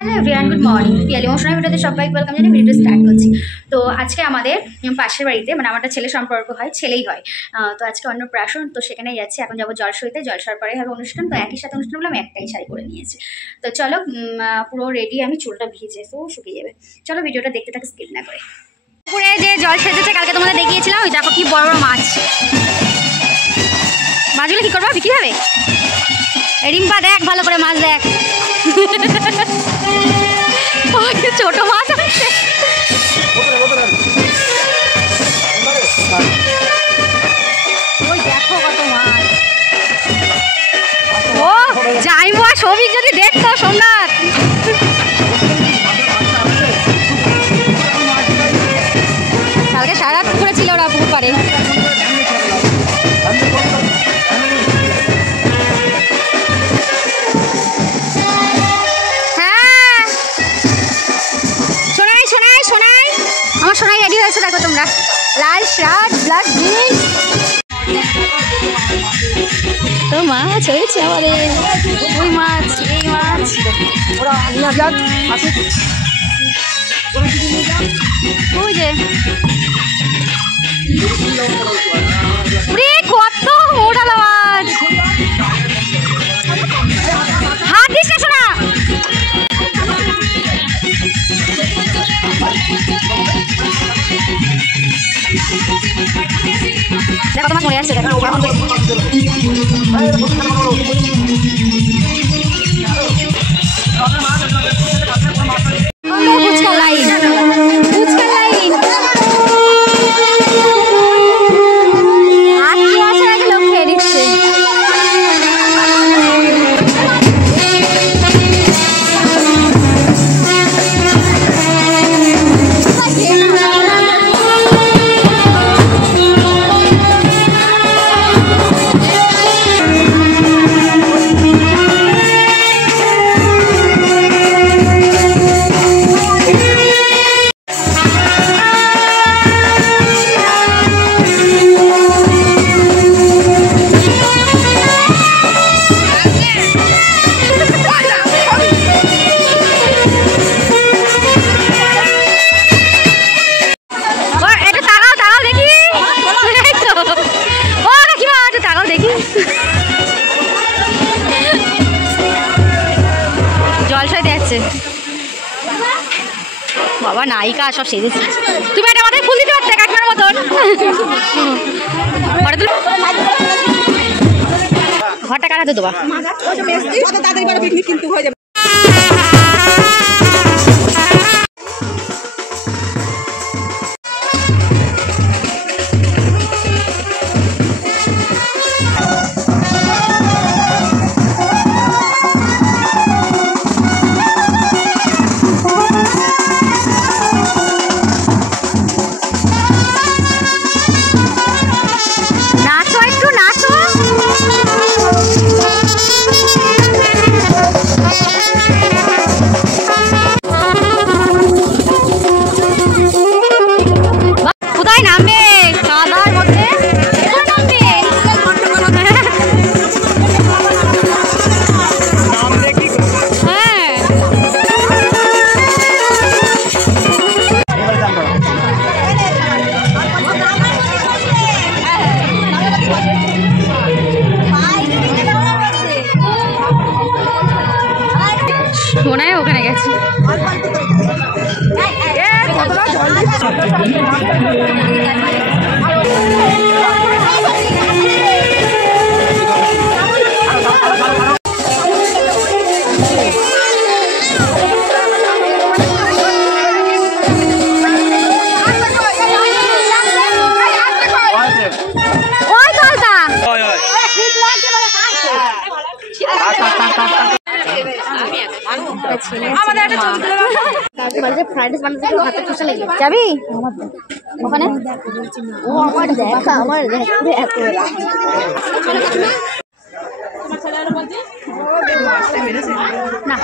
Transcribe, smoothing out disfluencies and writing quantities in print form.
Hello everyone, good morning. Piyali মশাই ভিডিওতে সবাইকে ওয়েলকাম জানিয়ে ভিডিও স্টার্ট করছি। তো আজকে আমাদের পাশের বাড়িতে মানে আমার ছেলে সম্পর্ক হয়, ছেলেই হয়। তো আজকে অন্নপ্রাশন, তো সেখানেই যাচ্ছি। এখন যাবো জলসইতে, জলসার পরে হবে অনুষ্ঠান। তো একই সাথে অনুষ্ঠান বলে আমি একটাই শাড়ি করে নিয়েছি। তো চলো, পুরো রেডি আমি, চুলটা ভিজে তো শুকিয়ে যাবে। চলো ভিডিওটা দেখতে থাকি, স্কিপ না করে। পুকুরে যে জল সেজেছে কালকে তোমাদের দেখিয়েছিলাম, ওই দেখো কি বড় বড় মাছ। মাছগুলো কি করবো, বিক্রি হবে? রিম্পা দেখ ভালো করে মাছ দেখ। ছোট মাছ আছে। ওই দেখো কত মাছ। ও যাইবো, সৌভিক যদি দেখতো, সোমনাথ। কালকে সারা রাত পুকুরে ছিল ওরা, পুকুর পাড়ে। আমার সোনাই রেডি হয়েছে, দেখো তোমরা। লাল শার্ট, ব্লাড জিন্স। তো মাছ হয়েছে আমাদের, ওই মাছ, এই মাছ। ওই যে কত মোটালো মাছ। হাত দিস না শোনা। দেখো তোমার মনে আছে, দেখো ফুচকা লাইন, ফুচকা লাইন। আজকে আসার আগে লোক খেয়ে দিচ্ছে। জলসাইতে যাচ্ছে বাবা, নায়িকা সব সেজেছে। তুমি একটা মাথায় ফুল দিতে পারতে কাকিমার মতন। ঘরটা কার হাতে দেবা? মনে হয় ওখানে গেছি। যাবি ওখানে? ও আমার দেখা, আমার এত না।